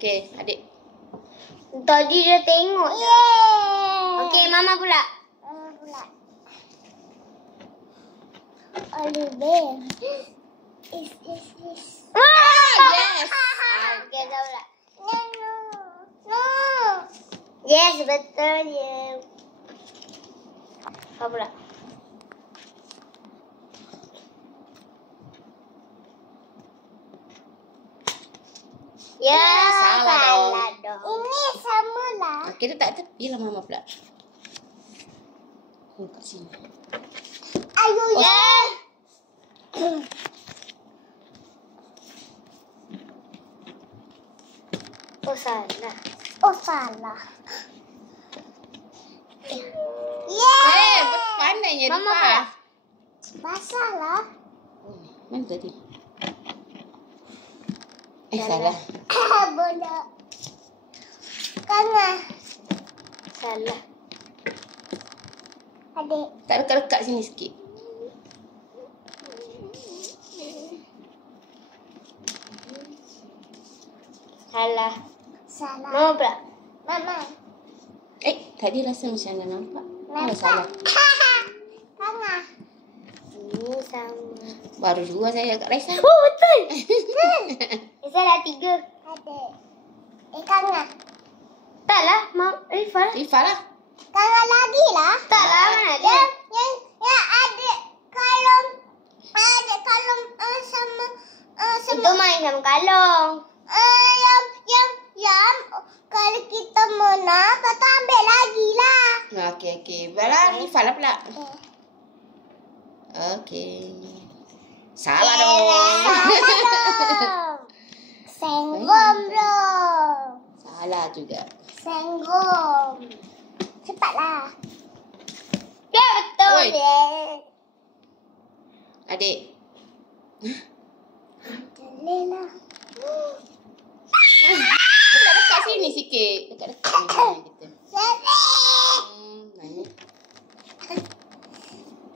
Okey, adik. Tadi dia tengok dah. Okey, Mama pula. Oliver. Is. Yes. Okey, dah pula. No. Yes, betul je. Apa pula? Ya, salah dong. Ini sama lah. Okey, letak tepi lah Mama pula. Kat sini. Ayo ya. Oh, salah. Yeah. Pandainya Mama Rifa. pula. Basah lah. Mana tadi? Salah. Bodoh. Kanan. Salah. Adik. Tak dekat-dekat sini sikit. Salah. Mama pula. Mama. Tadi rasa macam mana nampak? Salah. Kanan. Ini sama. Baru juga saya kat Raisa. Oh, betul. Saya dah 3. Adik. Kanan. Tak lah. Rifa. Rifa lah. Kanan lagi lah. Tak lah. Mana ada? Yang adik kalung. Adik kalung sama. Itu main sama kalung. Yang kalau kita menang, kita ambil lagi lah. Okey. Baiklah, Rifa lah pula. Okey. Salah dong. Senggom dong. Salah juga. Senggom. Cepatlah. Ya, betul. Oi. Deh. Adik. Lela. Dekat-dekat sini sikit. Dekat-dekat sini kita. Mana?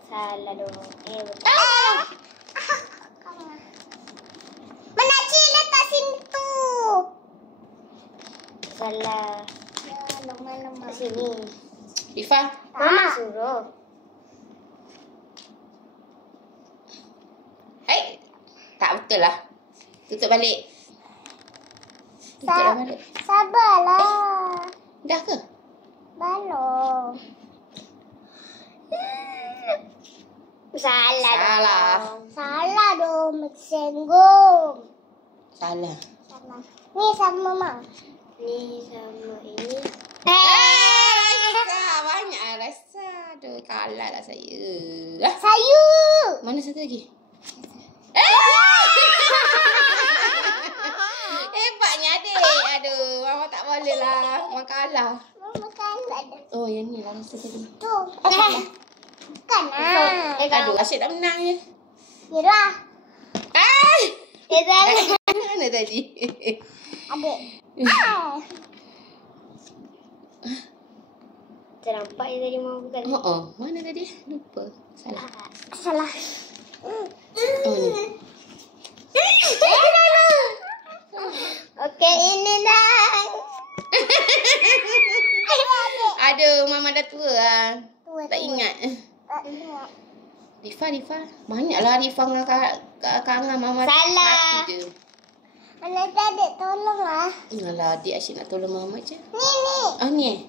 Salah dong. Betul. Mana cik letak sini tu? Salah. Ya, lemah-lemah. Sini. Rifa. Mama suruh. Tak betul lah. Tutup balik. Tutuplah balik. Sabarlah. Dah ke? Belum. Salah. Salah dong. Senggom. Salah. Ni sama Mama. Ni sama ini. Raisa. Banyak Raisa. Aduh, kalah lah saya. Sayu. Mana satu lagi? Hebatnya adik. Aduh, Mama tak boleh lah. Mama kalah. Mama kalah dah. Oh, yang ni lah rasa tadi. Tu. Kan lah. Aduh, asyik tak menang je. Kira. Mana tadi? Adik. Ternampak je tadi Mama bukan. Mana tadi? Lupa. Salah. Ni. Okey, ini dah. Aduh, Mama dah tua lah. Tak ingat. Tak ingat. Rifa. Banyaklah Rifa dengan Kak Mama. Salah. Satu je. Anak adik tolonglah. Alah, adik asyik nak tolong Mama je. Ni. Ni.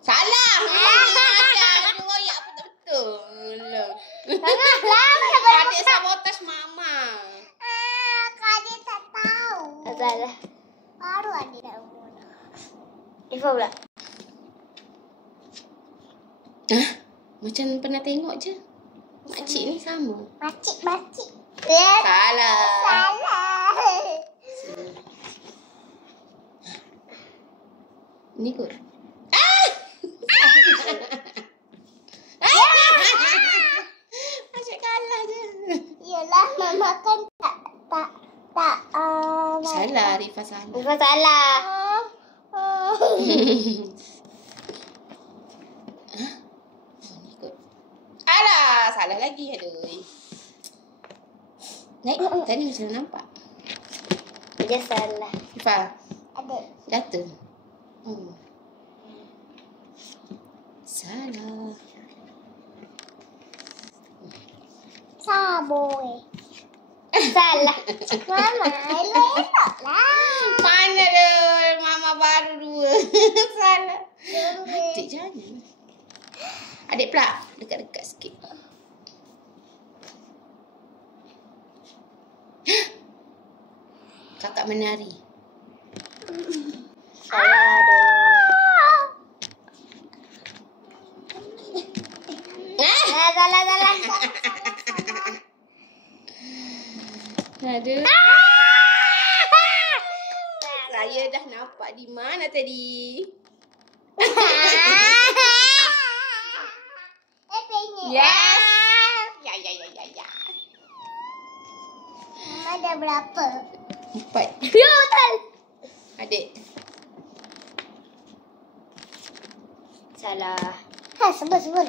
Salah. Ada royak apa tak betul. Janganlah. Adik sabotaj Mama. Adik tak tahu. Salah. Baru adik dah umur. Rifa pula. Macam pernah tengok je. Makcik ni sama. Makcik. Salah. Ni kot. Asyik kalah je. Yelah, Mama kan tak. Salah, Rifa salah. Rifa salah. Ni kot. Alah, salah lagi. Aduh. Naik, tadi macam mana nampak? Dia salah. Rifa. Adik. Jatuh. Salah. Saboy. Salah. Mama, elok lah. Mana dia? Mama baru 2. Salah. Adik jangan. Adik pula. Dekat-dekat sikit. Kakak menari. Salah Salah. Aduh. Saya dah nampak di mana tadi. Yes. Ya. Mama ada berapa? 4. Ya, betul. Adik. Salah. Sebut.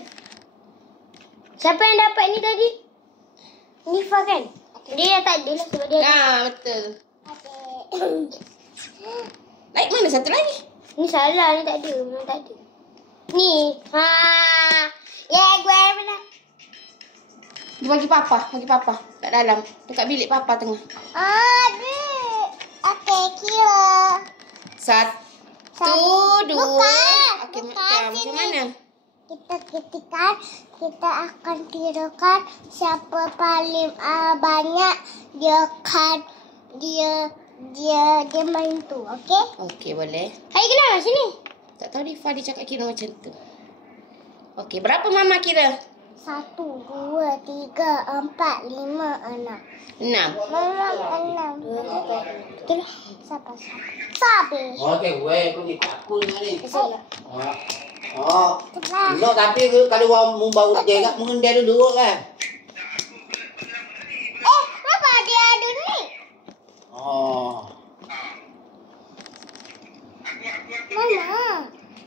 Siapa yang dapat ni tadi? Nifa kan? Dia tak ada lah sebab dia. Betul. Adik. Naik mana satu lagi? Ni salah, ni tak ada. Memang tak ada. Ni. Ya, gue menang. Dia bagi papa. Kat dalam. Dekat bilik papa tengah. Adik. Okey, kira. 1, 2. Okey, bukan macam sini. mana? Kita ketikan, kita akan kirakan siapa paling banyak dia main tu, okey? Okey, boleh. Hai, kenapa sini? Tak tahu Rifa dia cakap kira macam tu. Okey, berapa mama kira? 1, 2, 3, 4, 5, 6. 6. Mama 6. Betul lah. Siapa? Sabi. Okey, gue ikut aku ni. Salah. Itulah. No, tapi kalau mau bawa jaga mengendai dulu kan. Kenapa dia ada ni?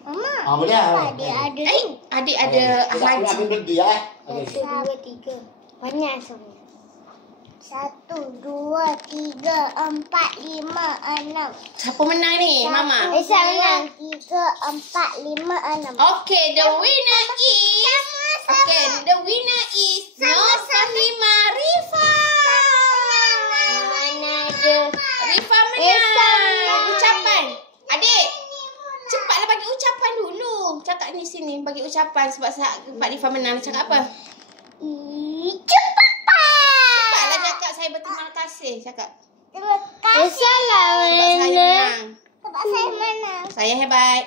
Mama. Boleh Kenapa dia ada ni? Adik ada haji. Aku pergi ya. 1, 2, 3. Banyak semua. 1, 2, 3, 4, 5, 6. Siapa menang ni, mama? Aisyah menang. 3, 4, 5, 6. Okay, the winner is... Okay, the winner is Nur Fahimah Rifa. Mana ada? Rifa Aisyah menang. menang. Ucapan. Adik, cepatlah bagi ucapan dulu. Cakap ni sini, bagi ucapan sebab Pak Rifa menang. Cakap apa? Cepat. Cepatlah cakap saya berterima kasih. Cakap. Terima kasih. Sebab saya menang. Sebab saya menang. Saya hebat.